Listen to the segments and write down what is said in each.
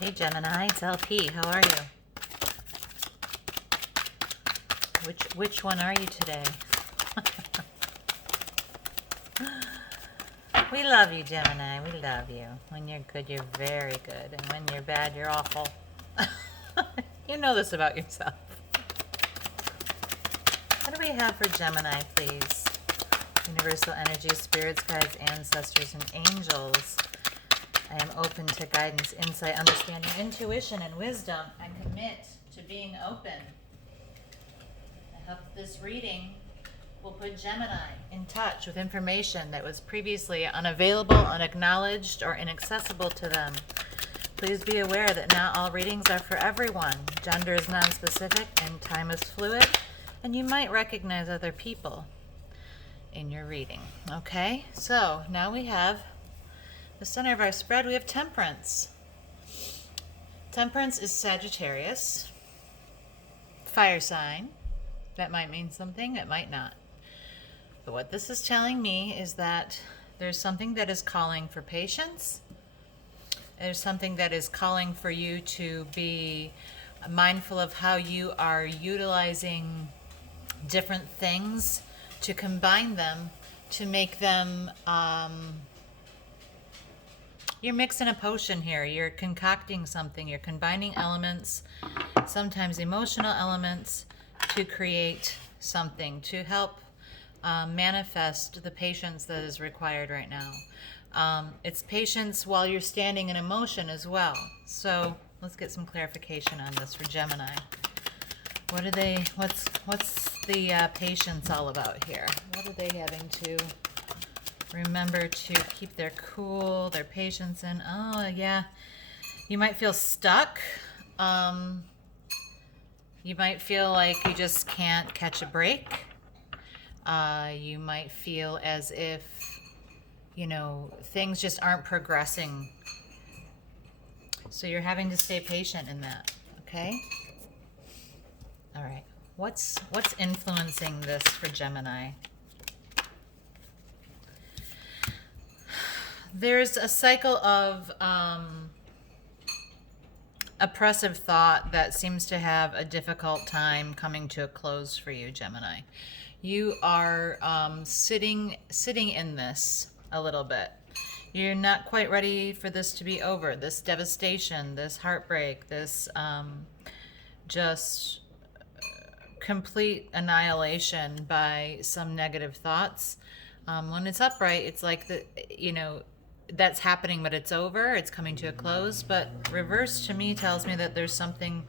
Hey Gemini, it's LP. How are you? Which one are you today? We love you, Gemini. We love you. When you're good, you're very good. And when you're bad, you're awful. You know this about yourself. What do we have for Gemini, please? Universal energy, spirits, guides, ancestors, and angels. I am open to guidance, insight, understanding, intuition, and wisdom. I commit to being open. I hope this reading will put Gemini in touch with information that was previously unavailable, unacknowledged, or inaccessible to them. Please be aware that not all readings are for everyone. Gender is non-specific and time is fluid, and you might recognize other people in your reading. Okay, so now we have the center of our spread. We have Temperance. Temperance is Sagittarius, fire sign. That might mean something, it might not. But what this is telling me is that there's something that is calling for patience. There's something that is calling for you to be mindful of how you are utilizing different things to combine them, to make them, you're mixing a potion here. You're concocting something. You're combining elements, sometimes emotional elements, to create something, to help manifest the patience that is required right now. It's patience while you're standing in emotion as well. So let's get some clarification on this for Gemini. What's the patience all about here? What are they having to remember to keep their cool, their patience in? Oh, yeah. You might feel stuck. You might feel like you just can't catch a break. You might feel as if, things just aren't progressing. So you're having to stay patient in that, okay? All right. What's influencing this for Gemini? There's a cycle of oppressive thought that seems to have a difficult time coming to a close for you, Gemini. You are sitting in this a little bit. You're not quite ready for this to be over, this devastation, this heartbreak, this just complete annihilation by some negative thoughts. When it's upright, it's like that's happening, but it's over, it's coming to a close. But reverse to me tells me that there's something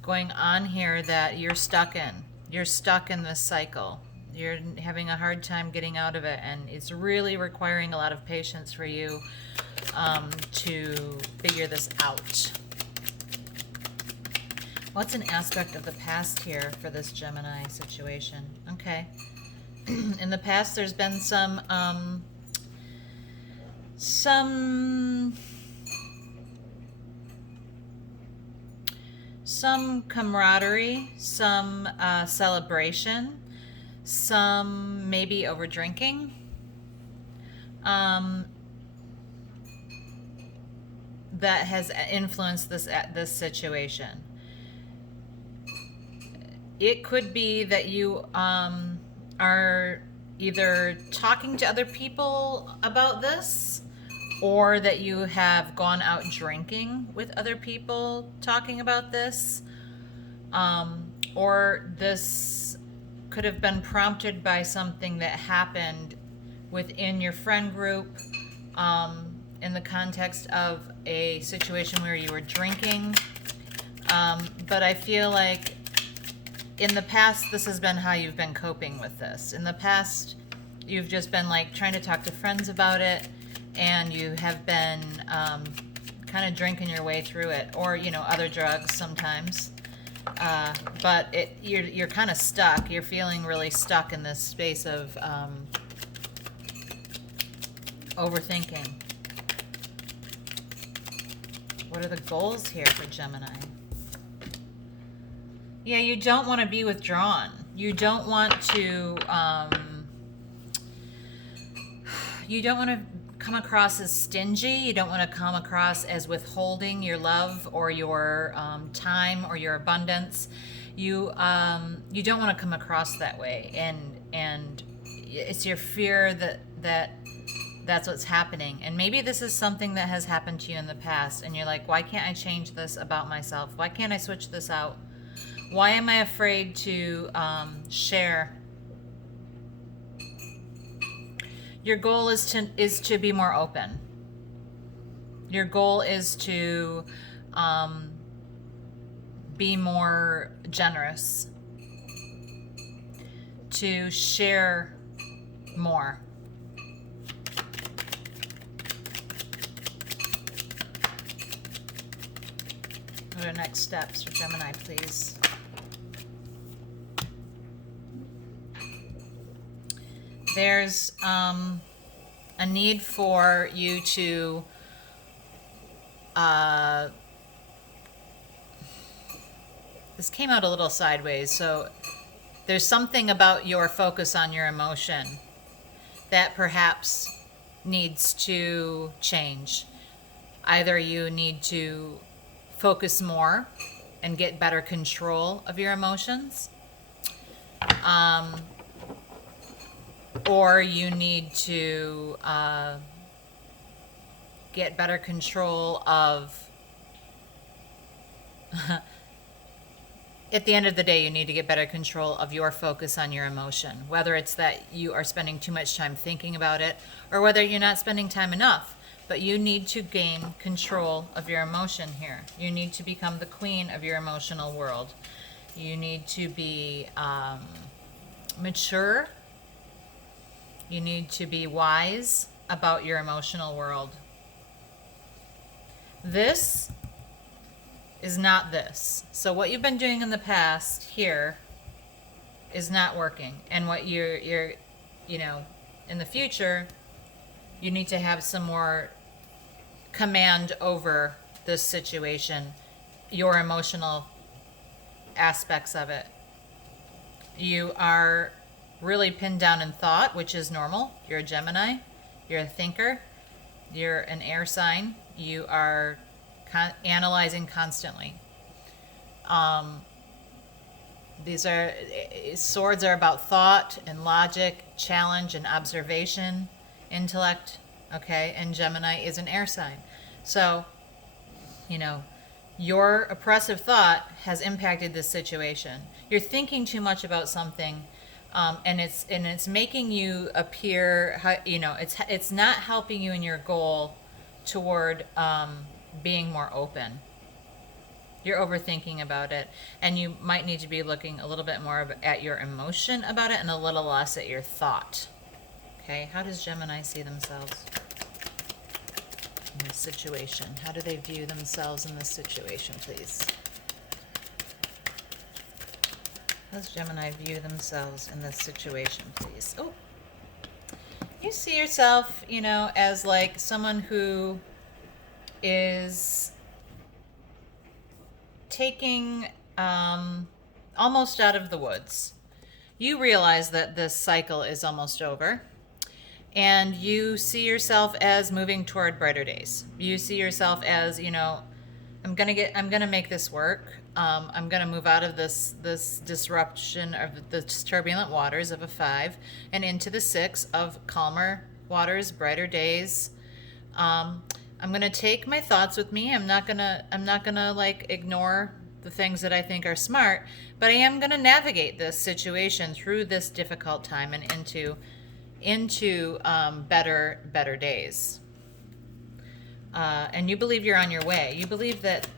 going on here that you're stuck in. You're stuck in this cycle. You're having a hard time getting out of it, and it's really requiring a lot of patience for you to figure this out. What's an aspect of the past here for this Gemini situation? Okay. In the past, there's been some camaraderie, some celebration, some maybe over drinking. That has influenced this situation. It could be that you are either talking to other people about this, or that you have gone out drinking with other people talking about this, or this could have been prompted by something that happened within your friend group, in the context of a situation where you were drinking. But I feel like in the past, this has been how you've been coping with this. In the past, you've just been like trying to talk to friends about it, and you have been kind of drinking your way through it, or other drugs sometimes. But you're kind of stuck. You're feeling really stuck in this space of overthinking. What are the goals here for Gemini? Yeah, you don't want to be withdrawn. You don't want to come across as stingy. You don't want to come across as withholding your love or your time or your abundance. You don't want to come across that way, and it's your fear that that's what's happening. And maybe this is something that has happened to you in the past, and you're like, why can't I change this about myself? Why can't I switch this out? Why am I afraid to share? Your goal is to be more open. Your goal is to be more generous, to share more. What are next steps for Gemini, please? There's a need for you to this came out a little sideways, so there's something about your focus on your emotion that perhaps needs to change. Either you need to focus more and get better control of your emotions, or you need to get better control of at the end of the day, you need to get better control of your focus on your emotion, whether it's that you are spending too much time thinking about it or whether you're not spending time enough. But you need to gain control of your emotion here. You need to become the queen of your emotional world. You need to be mature. You need to be wise about your emotional world. This is not this. So what you've been doing in the past here is not working. And what you're in the future, you need to have some more command over this situation, your emotional aspects of it. You are really pinned down in thought, which is normal. You're a Gemini. You're a thinker. You're an air sign. You are analyzing constantly. Swords are about thought and logic, challenge and observation, intellect, okay? And Gemini is an air sign. So, your oppressive thought has impacted this situation. You're thinking too much about something, and it's making you appear, it's not helping you in your goal toward being more open. You're overthinking about it, and you might need to be looking a little bit more at your emotion about it and a little less at your thought. Okay, how does Gemini see themselves in this situation? How do they view themselves in this situation, please? How does Gemini view themselves in this situation, please? Oh, you see yourself, as like someone who is taking almost out of the woods. You realize that this cycle is almost over, and you see yourself as moving toward brighter days. You see yourself as, I'm gonna make this work. I'm gonna move out of this disruption of the turbulent waters of a 5 and into the 6 of calmer waters, brighter days. I'm gonna take my thoughts with me. I'm not gonna like ignore the things that I think are smart, but I am gonna navigate this situation through this difficult time and into better days. And you believe you're on your way. You believe that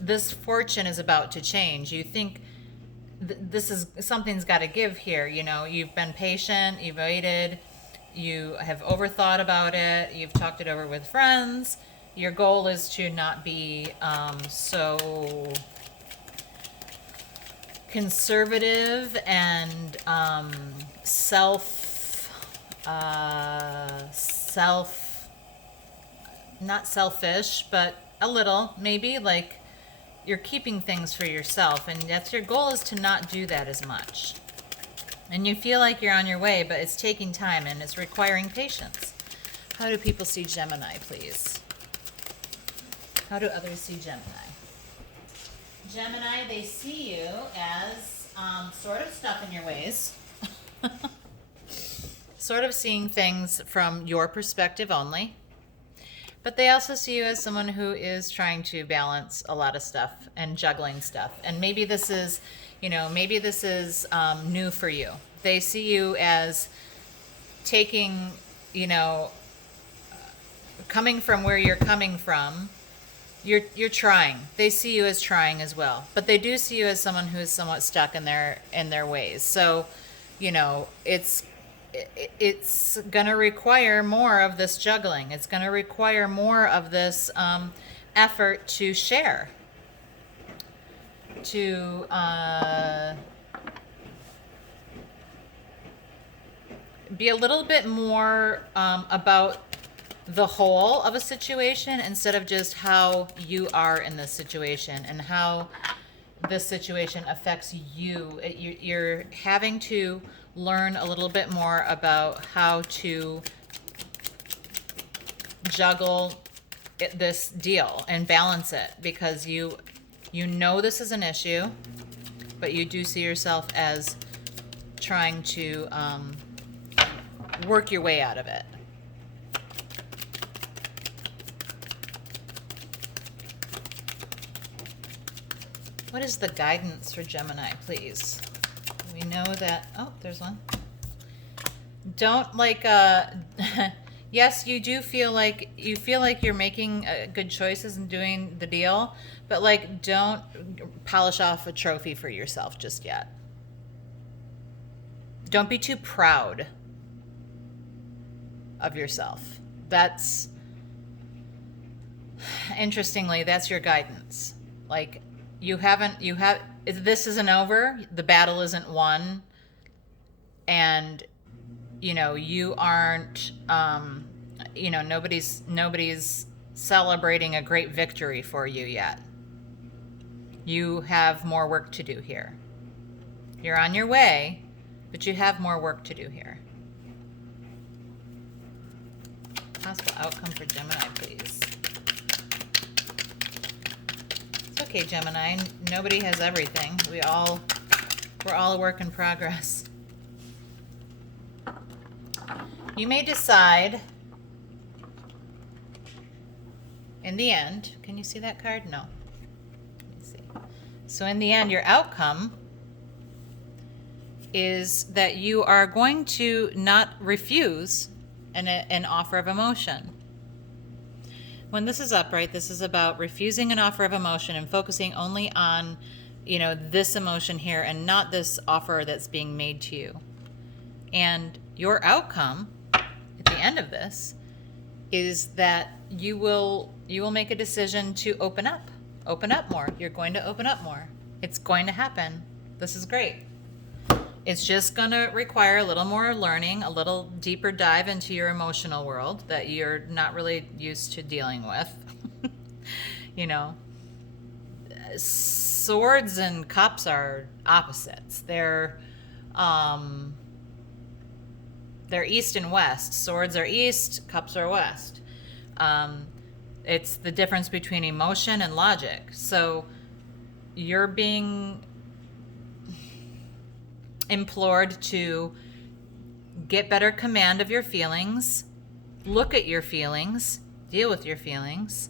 this fortune is about to change. You think something's got to give here. You've been patient. You've waited. You have overthought about it. You've talked it over with friends. Your goal is to not be so conservative and not selfish, but a little, maybe, like you're keeping things for yourself, and that's your goal, is to not do that as much. And you feel like you're on your way, but it's taking time and it's requiring patience. How do people see Gemini, please? How do others see Gemini? Gemini, they see you as sort of stuck in your ways. Sort of seeing things from your perspective only. But they also see you as someone who is trying to balance a lot of stuff and juggling stuff. And maybe this is, new for you. They see you as taking, coming from where you're coming from. You're trying. They see you as trying as well. But they do see you as someone who is somewhat stuck in their ways. So, it's going to require more of this juggling. It's going to require more of this effort to share, to be a little bit more about the whole of a situation instead of just how you are in this situation and how this situation affects you. You're having to learn a little bit more about how to juggle this deal and balance it, because you know this is an issue, but you do see yourself as trying to work your way out of it. What is the guidance for Gemini, please? We know that, oh, there's one. Don't yes, you do feel like you're making good choices and doing the deal, but don't polish off a trophy for yourself just yet. Don't be too proud of yourself. Interestingly, that's your guidance. This isn't over, the battle isn't won, and you aren't nobody's celebrating a great victory for you yet. You have more work to do here. You're on your way, but you have more work to do here. Possible outcome for Gemini, please. It's okay, Gemini. Nobody has everything. We're all a work in progress. You may decide in the end. Can you see that card? No. Let me see. So in the end, your outcome is that you are going to not refuse an offer of emotion. When this is upright, this is about refusing an offer of emotion and focusing only on, this emotion here and not this offer that's being made to you. And your outcome at the end of this is that you will make a decision to open up more. You're going to open up more. It's going to happen. This is great. It's just going to require a little more learning, a little deeper dive into your emotional world that you're not really used to dealing with. Swords and cups are opposites. They're east and west. Swords are east, cups are west. It's the difference between emotion and logic. So you're being implored to get better command of your feelings, look at your feelings, deal with your feelings,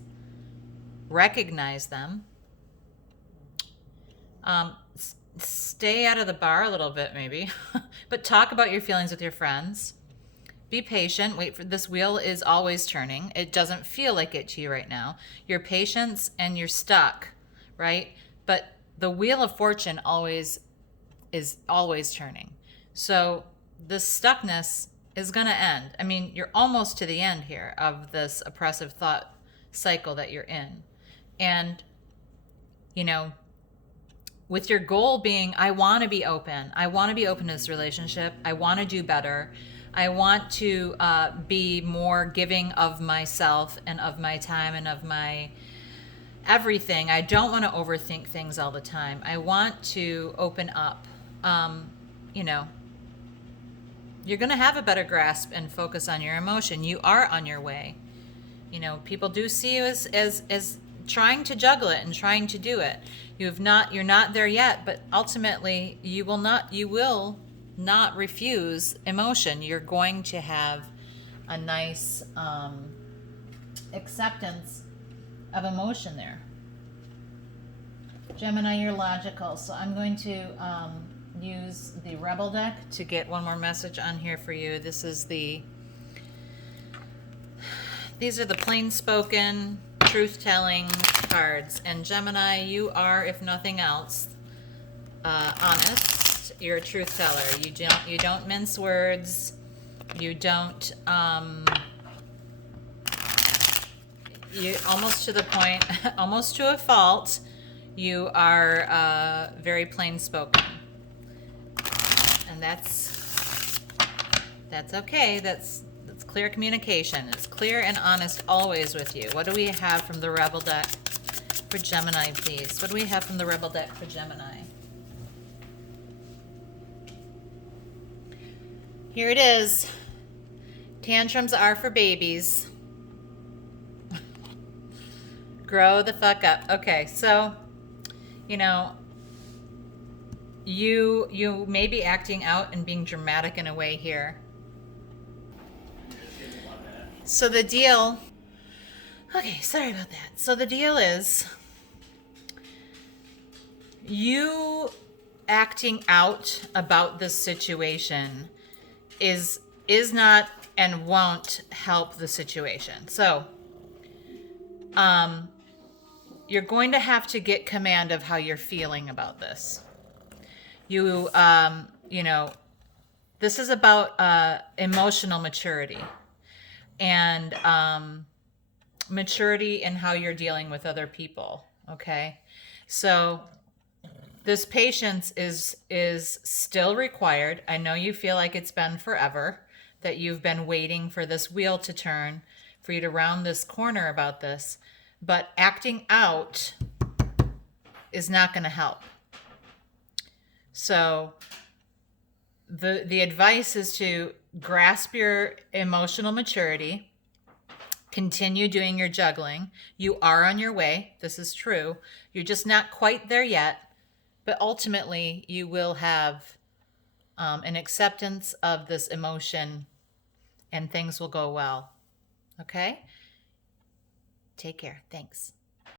recognize them, stay out of the bar a little bit maybe, but talk about your feelings with your friends. Be patient. Wait for this wheel is always turning. It doesn't feel like it to you right now. You're patient and you're stuck, right? But the wheel of fortune is always turning. So this stuckness is going to end. I mean, you're almost to the end here of this oppressive thought cycle that you're in. And, with your goal being, I want to be open. I want to be open to this relationship. I want to do better. I want to be more giving of myself and of my time and of my everything. I don't want to overthink things all the time. I want to open up. you're going to have a better grasp and focus on your emotion. You are on your way. You know, people do see you as trying to juggle it and trying to do it. You're not there yet, but ultimately you will not refuse emotion. You're going to have a nice acceptance of emotion there. Gemini, you're logical, so I'm going to use the Rebel deck to get one more message on here for you. These are the plain spoken, truth telling cards. And Gemini, you are, if nothing else, honest. You're a truth teller. You don't mince words. You don't you almost to the point, almost to a fault. You are very plain spoken, and that's okay. That's clear communication. It's clear and honest always with you. What do we have from the Rebel deck for Gemini, please? What do we have from the Rebel deck for Gemini? Here it is. Tantrums are for babies. Grow the fuck up. Okay, so, you know, you may be acting out and being dramatic in a way here. So the deal, okay, sorry about that. So the deal is, you acting out about this situation is not and won't help the situation. So, you're going to have to get command of how you're feeling about this. You know, this is about emotional maturity and maturity in how you're dealing with other people. Okay, so this patience is still required. I know you feel like it's been forever, that you've been waiting for this wheel to turn, for you to round this corner about this, but acting out is not going to help. So the advice is to grasp your emotional maturity, continue doing your juggling. You are on your way. This is true. You're just not quite there yet, but ultimately you will have an acceptance of this emotion and things will go well. Okay? Take care. Thanks.